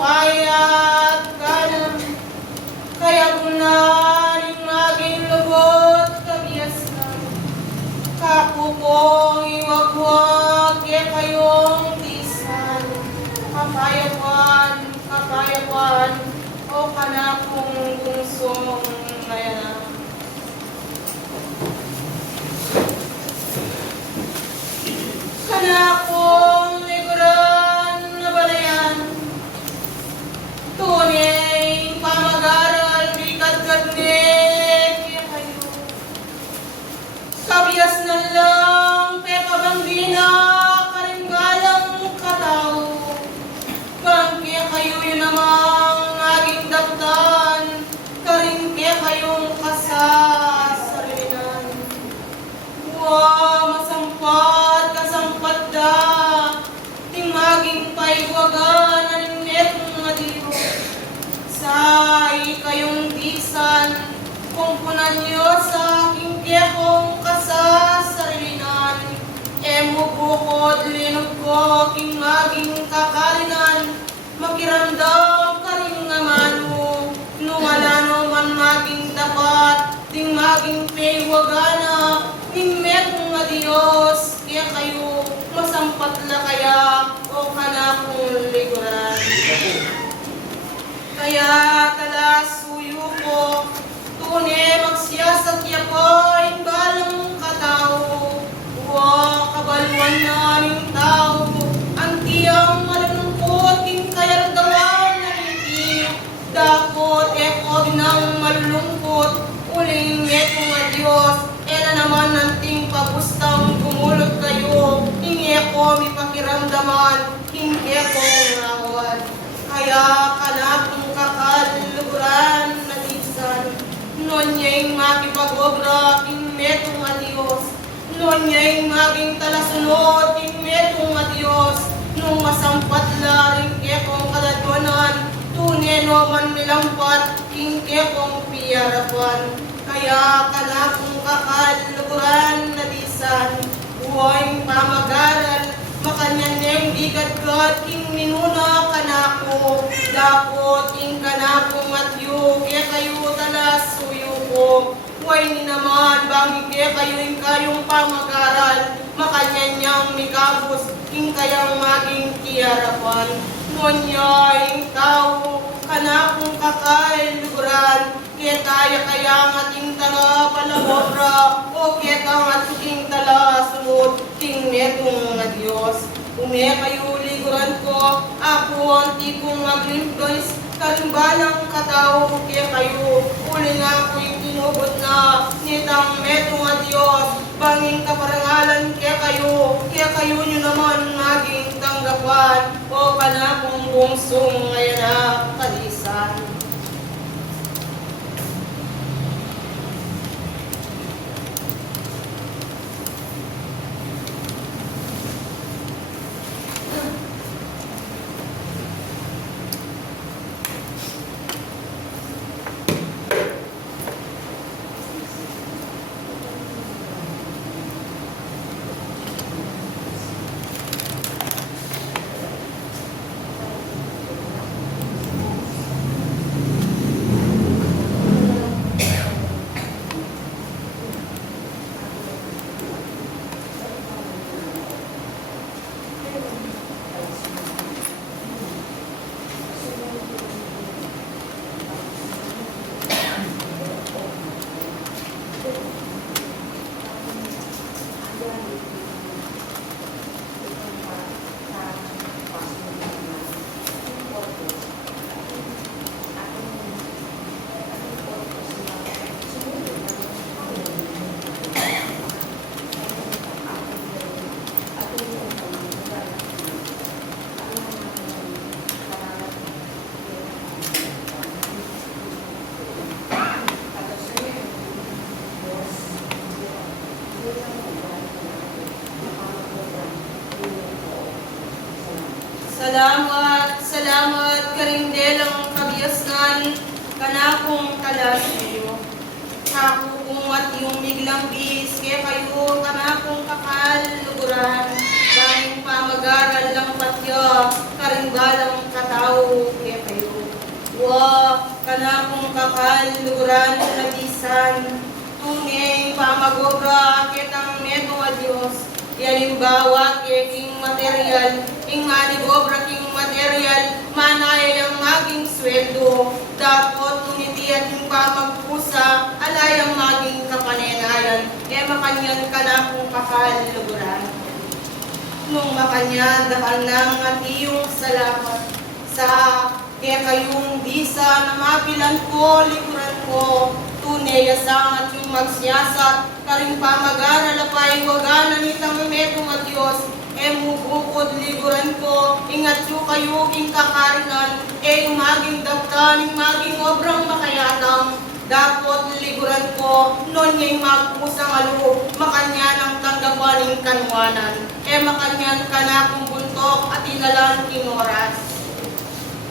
kaya't kalam, kaya gunaring maging lubot kabiyasan. Kakupong iwagwag kaya kayong bisan, kapayapan, o kanakong bungsong ngayon. Kanakong likuran na balayan, tunay pamag-aral, bikat-gadnik kaya kayo. Kabiyas na lang, pekabandina, karinggalang katao. Bangke kayo yun namang naging daptan, karingke kayong kasasarinan. Masampat, kasampat da, timaging paigwagan, aninit nga Diyos. Say kayong bisan, kung punan nyo sa aking kekong kasasarinan, mubukod linog ko, king maging kakalinan, makiramdam ka rin nga mano, numalano man maging dapat, ting maging paigwagana, Mimmet nga Diyos, kaya kayo masampat na kaya o kanakong likuran. Kaya talasuyo ko, tunay magsiyasat ya po, balang katao. Kabaluan na ng tao, ang tiyang malulungkot, king kayardawan na hindi. Dakot, eko binang malulungkot, uling meto nga Diyos, na naman nanting pagustang gumulot kayo, hindi ako may pakiramdaman, hindi ako ngawan. Kaya kanakong kakaluluran na bisan, noon niya'y makipag-obra, kinmetong nga Diyos, noon niya'y maging talasunod, kinmetong nga Diyos, nung masampat na rin kekong kaladwanan, tunay naman nilampat, king kekong piyarapan. Kaya kanakong kakaluluran na bisan, huwag pamag-aral, makanyaneng bigat-gat, king minuna kanako, dapot king kanakong atyo, kaya kayo talasuyo ko, huwag ni naman, bangi kaya kayong pamag-aral, makanyanyang mikabos, king kayang maging kiyarapan, nonyay tao, kanakong kakaluluran, kaya kaya ang ating tala palabobra, o kaya ang ating tala sunod, king metong nga Diyos. Ume kayo liguran ko, ako ang tipong maglimpdoys, kalimbalang katao, kaya kayo, uli nga ako'y tinubot na, nitang metong nga Diyos, banging kaparangalan, kaya kayo nyo naman maging tanggapan, o kanakong bungsong ngayon na kalisan. Salamat karingdelang kabiyasnan, kanakong talasyo. Hakukong at yung biglang bis, kaya kayo kanakong kakaluluguran, dahil pamag-aral lang patya, karinggalang katao, kanakong kakaluluran nagisan, tunay pamagobra kitang neto a Diyos, yalimbawa king material, king manigobra king material, manay ang maging sweldo, dapat nuniti at yung pamagpusa, alay ang maging kapanenayan, makanyan kanakong kakaluluran. Nung makanyan, dahil nang at iyong salamat sa kaya kayong bisa na mapilan ko, likuran ko, tunay asangat yung magsiyasat, karing pamagar alapay waganan itang metong at Diyos, mubukod liguran ko, ingat yu kayo king kakarinan, yung maging daptan, yung maging obrang makayatang, dapat liguran ko, non yung magpusang alo, makanya ng tanggapaning kanwanan, makanyan ka na kung buntok at ilalan king oras.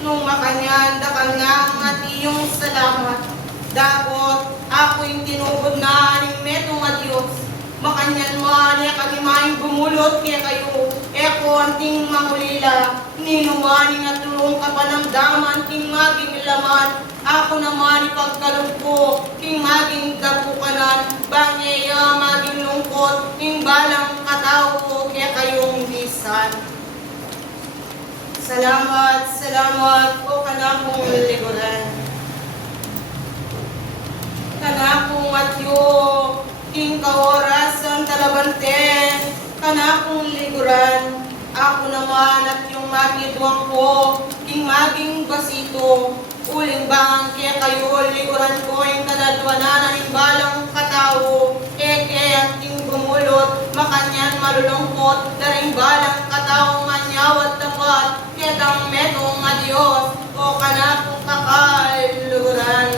Nung makanyan, dakang nga at iyong salamat, dapat ako'y tinubod na aning metong a Diyos, makanyan man, kagimaing gumulot kaya kayo, konting mangulila, ninumaning at tulong kapanamdaman, king maging laman, ako naman ipagkalugpo, king maging dapukanan, bangeya maging lungkot, king balang katao, kaya kayong bisan. Salamat, salamat o kanakong liguran. Kanakong atyo, king kaorasan talabanten, kanakong liguran. Ako naman at yung magidwang ko, king maging basito, uling bang kaya kayo liguran ko yung kanadwanan ng balang katao, ang ting gumulot, makanyan malulungkot, daring balang katao manyawat dapat, ketang metong a Diyos, o kanakong kakaluluran.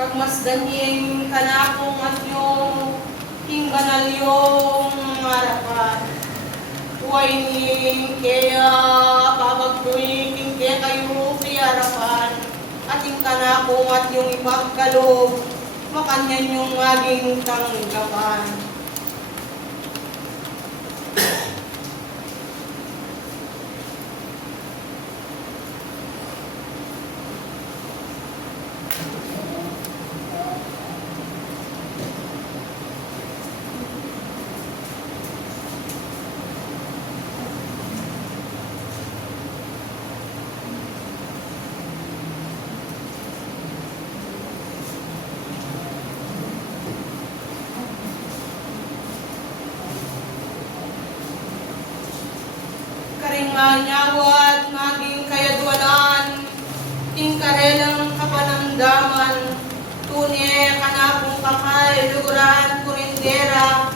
Pagmasdan yung kanakong at yung banal yung harapan. Huwag ning kaya pabagtuin king kaya kayo harapan. At yung kanakong at yung ipagkalog, makanyan yung maging tanggapan. Karing manyawad, maging kayadwanan, king karelang kapanamdaman, tunye kanakong kakaluluran, kurindera,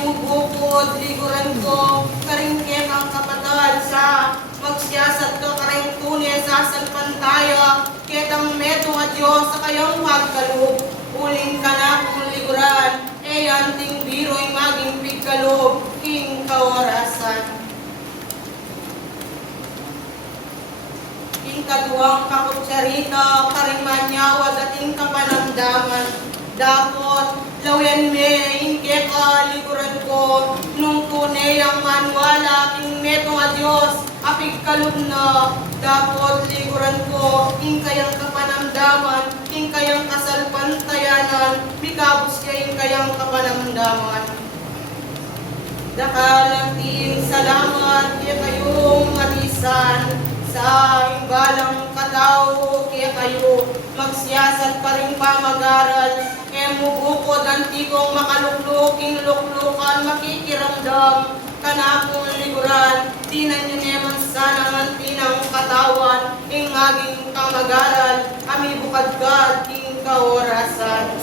mubukod, liguran ko, karing kekang kapatad sa magsiyasat ko, karing tunye sasalpantaya, ketang meto a Diyos sa kayong magkaloob, uling kanakong liguran, anting biro'y maging pigkaloob, king kaorasan. King kaduwang kakutsarita, karimanyawad at ing kapanamdaman, dapat lawian me, inke kaliguran ko, nung tunay ang manwala, king metong a Diyos, apig kalub na, dapat liguran ko, king kayang kapanamdaman, king kayang kasalpantayanan, bikabos kayong kayang kapanamdaman. Dakalanting salamat, kaya kayong matisan, sa imbalang katao, kaya kayo magsiyasat pa rin pamag-aral, mubukod ang tikong makalukluking luklukan, makikiramdam, kanakong liguran, tinan nyo neman sana ng tinang katawan, maging kamag-aral, kami bukadgad, king kaorasan.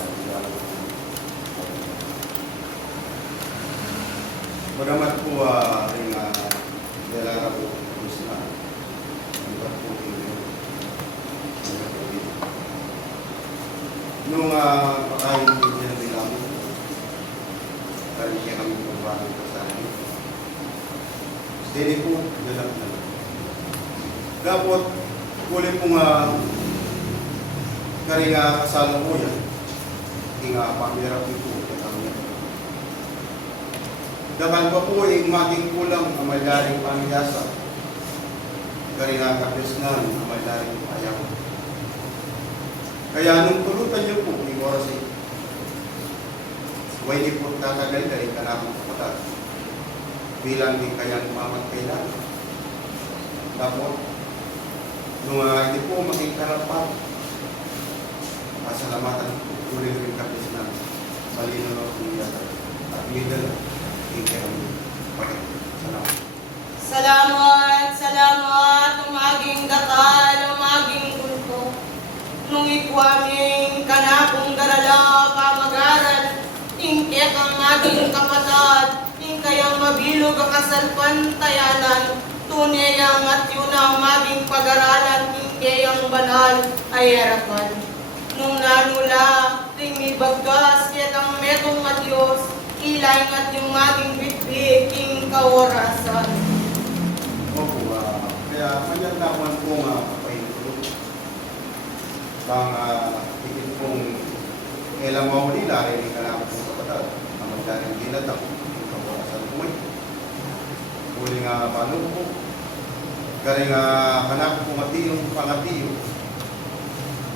Salamat po ring dalara po Kusma. Nung pakain mo dyan ng bilang, kaya kami pumapalang po sa akin. Steady po, galap na lang. Dapat, kulit po nga kari nga kasalukuyan, hindi nga pamilya po kami. Dakan pa po yung maging kulang ang malaring pangyasa, kari nga kapisnan ang malaring ayaw. Kaya nung tulutan niyo po, yung oras ay, huwag niyo po tatagal kari ka na po kapatid. Bilang di kayang mamagkailan. Dapat, nung hindi po maging karapat, pasalamatan ulit rin kapis na malino na kumiyata at middle hindi kami palit. Salamat. Salamat, umaging dakal, umaging kulto. Nung ikwaming kanakong darala, pamagaran, ingkek ang maging kapatad, ingkayang mabilog ang kasalpantayanan, tunayang at yun ang maging pag-aralan, ingkayang banal ay harapan. Nung nanula, ring ibagkas, kaya ang metong at Diyos, ilay at yung maging bitbit, king kaorasan. Opo, kaya kanyan naman po nga kapahintulog. Bang ikit pong ilang mahulila, rin ka naman po kapatid, ang magdaring dinatang, yung kawasan po eh. Huli nga paano po, kaya nga kanak po matiyong pangatiyo,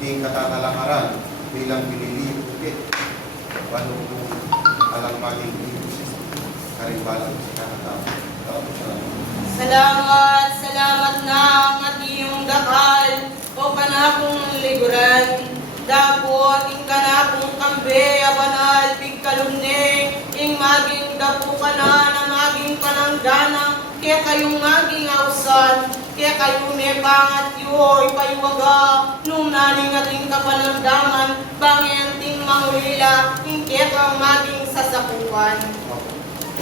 yung katatalangaran bilang piniliyo ukit. Paano po alang maging ibig karimbalang sa kakatao. Salamat na ang iyong dakal o kanakong liguran. Dapot, ing kanakong kambe, abanal, pigkaluneng, ing maging dapo ka na maging panangganang, kaya kayong maging ausan, kaya kayo may pangat yu, ipaywaga, nung naning ating kapanagdaman, bangianting mangulila, ing kaya kang maging sasakuan.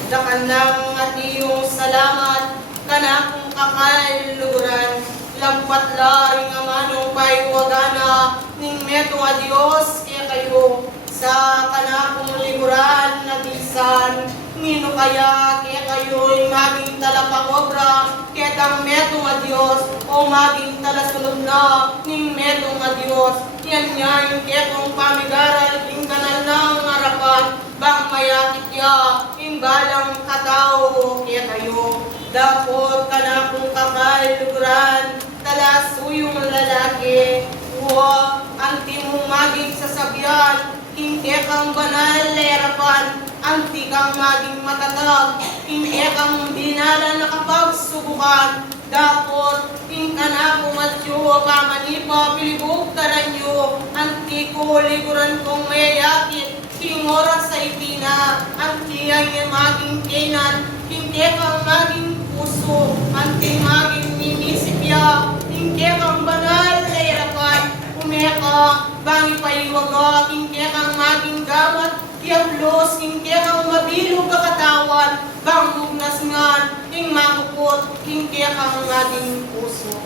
Dakan ng atiyong salamat, kanakong kakailuguran, lampat laring ang anong paiwagana, ning meto a Diyos, kaya kayo, sa kanakong liguran na bisan, ngino kaya kayo'y maging talapang obra, kaya tang metong a Diyos, o maging talasunod na, ning metong a Diyos, yan yan, kaya kong pamigaral, ing kanal ng harapan, bang mayakit ya, ing balang katao, kaya kayo, dapot ka na kung kakailuguran, talasuyong lalaki, huwag, anti mong maging sasabyan, hindi kang banal na harapan, anti kang maging matatag, hindi kang dinala na kapagsubukan, dapot, ing ka na kumatyo, kamanipa, pilibog taranyo, anti ko liguran kong mayayakit, king oras sa itina, anti ay maging kainan, hindi kang maging puso, anti maging minisipya, hindi kang banal na harapan, umeka, bangi paiwaga, hindi kang maging gawat, kiyablos, hindi kang mabilog katawan, bang mugnas ngan, ing makupot, hindi kang maging puso.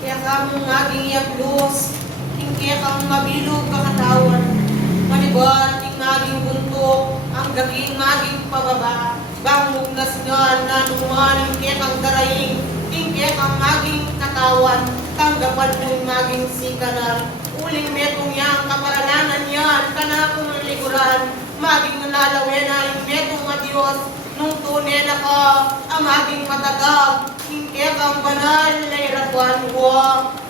Kaya kamong maging yablos, hindi kang mabilog katawan, manibar, ting maging buntok, ang gaging maging pababa, bang mugnas nga nanuman, hindi kang daraing, hindi kang maging katawan, tanggapan mong maging sikanan, uling metong yang kaparalanan yan, kanakong likuran, maging nalalawin na yung metong a Diyos, nung tunay na ka, ang maging matagab, hindi kang banal na irapuan ko,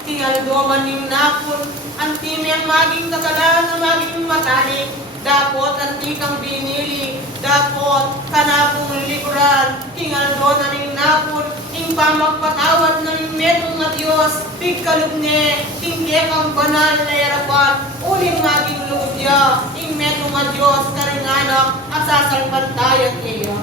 tingaldoman ning napon, anti may maging kagalan na maging matalik, dapot anti kang binili, dapot kanapong likuran, tingaldoman ning napon, ing pamagpatawad ng metong na Diyos, pigkalubne, hindi kang banal na irapuan, uling maging lugya, ing metong na Diyos, karinganak, at sasalpantayat iya.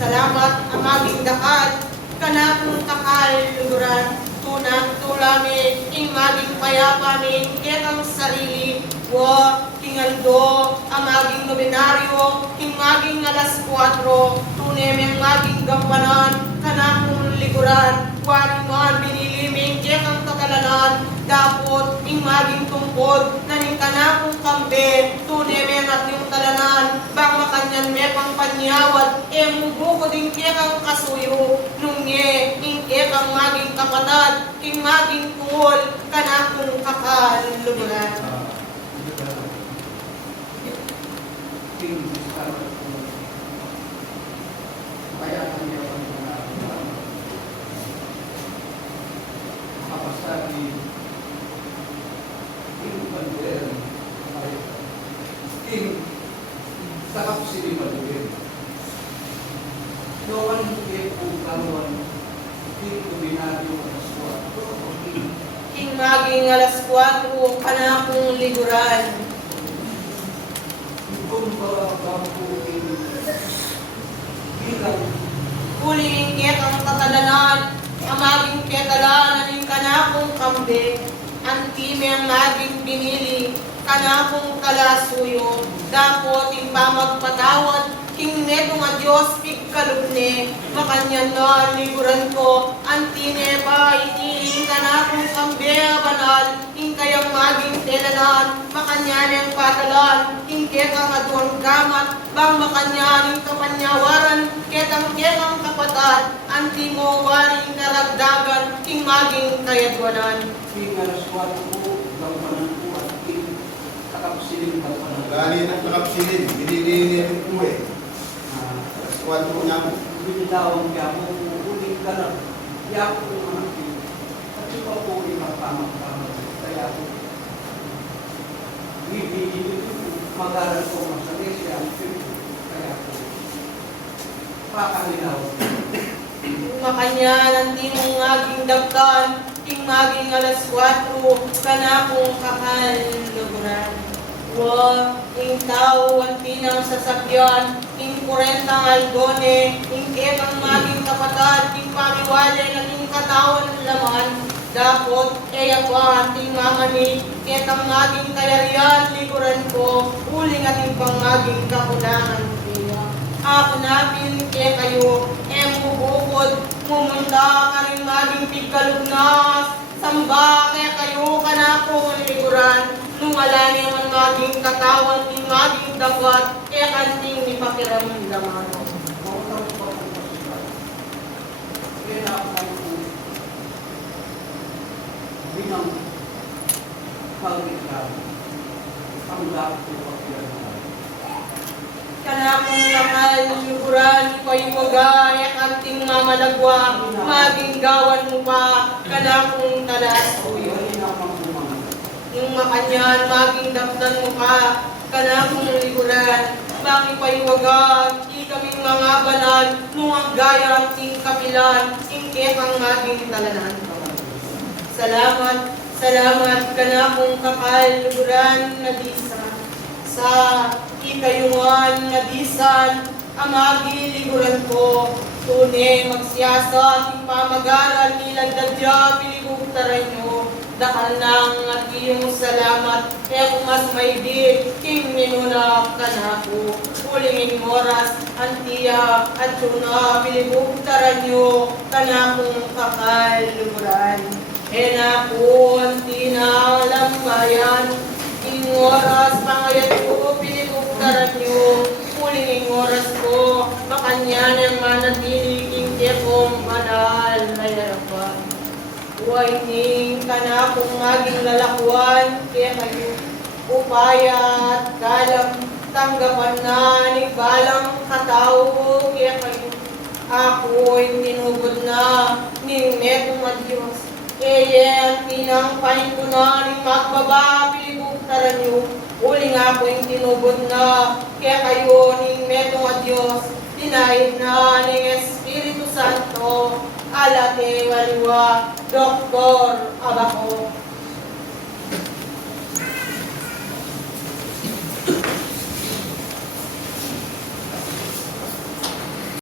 Salamat ang aming dakal, kanakong kakal luguran, tunang tulami, ing maging payapa ning ketang sarili, wa kingando, ang maging nobenaryo, ing maging alas 4, tunem ang maging gampanan, kanakong liguran, waring man biniliming ketang katalanan, dapot ing maging tungkod, naning kanakong kambe, tunem ang ating talanan, bang makanyan me pang panyawad, mubuko din ketang kasuyo, nungye, ing ketang maging kapatad, ing maging tungol, kanakong kakal luguran. Kaya kami ang makapasabi King Bandier ay King sakap sili Bandier. Doon hindi po kaluan King Dominado alas 4. Ing maging alas 4, kanakong liguran. Kung bago bilang Huling ketang katalanan, ang maging ketalanan ng kanakong kambe, ang time ang maging binili, kanakong kalasuyo, dapot ing pamagpatawad, king netong a Diyos pigkalubne, makanyan na liguran ko, ang tine pa iniing kanakong kambe banal, ing kayang maging telanan, makanyan ang patalan, ing ketang aduang gamat, bang makanyan ing kapanyawaran, ketang kapatad, anti mo waring karagdagan, ing maging kayadwanan. King alas 4 po, gampanan po at King sakap siling gampanan. Galing ng kakapsilin, binilinin po eh. Alas 4 po namin. Binilawang kaya mo, uling ka na. Kaya po mga King. At iba po ipapamag-pamag. Kaya po, bibili mag-aral po masali siya ang King. Kaya po, pakalilaw. Makanyan, anti mong aging dagkan, ing maging alas 4, kanakong kakal luguran. Wa, ing tao, ang tinang sasakyan, ing 40 aldone, ing ketang maging kapatad, ing pamiwala ng ing katawan laman, dapot, eyapan, ting mamani, ketang maging kayarian, liguran ko, uling ating pangaging kakulangan kaya. Ako namin kaya kayo, mubukod, mumunta ka rin maging pigkalugnas, samba kaya kayo kanakong liguran, nung alani ang maging katawan, ing maging dapat, kaya kanting ni pakiramdaman. Mautaw po ang pagsikat. Kaya ako po, bilang pag-ikram, ang lahat po pagkiraan. Kanakong lakal, liguran, paywaga, kanting mamalagwa, maging gawan mo pa, kanakong talas uyo. Hindi na akong umangat. Yung makanyan, maging dapdan mo pa, kanakong liguran, maging paywaga, di kaming mga banal, nuang gaya, ting kapilan, ting ketang maging talanan. Salamat, salamat, kanakong kakal, liguran, nadisa, sa ikayungan, nadisan, amagi, liguran ko, tunay, magsiyasa, ting pamagaran, nilang dadya, piligugtaran nyo, dakal nang at iyong salamat, kaya kung mas may di, king minuna ka na ko, ulingin oras, antiya, at yuna, piligugtaran nyo, kanakong kakal, liguran. Ena po, antina, lambayan, ing oras, pangayat ko, pinigugtaran nyo, uling ing oras ko, makanyan ang manatili, ing tekong manal na yarapan. Huwag ning ka na kung maging lalakwan, kaya kayo upaya at galang tanggapan na ni balang katao, kaya kayo ako'y tinugod na ning netong at Diyos. Kaya tinang panikunan ng magbaba, piligugtaran nyo. Uli nga po yung tinubod na, kaya kayo ning metong at Diyos, tinahid na ng Espiritu Santo, alate waliwa, Doktor Abaco.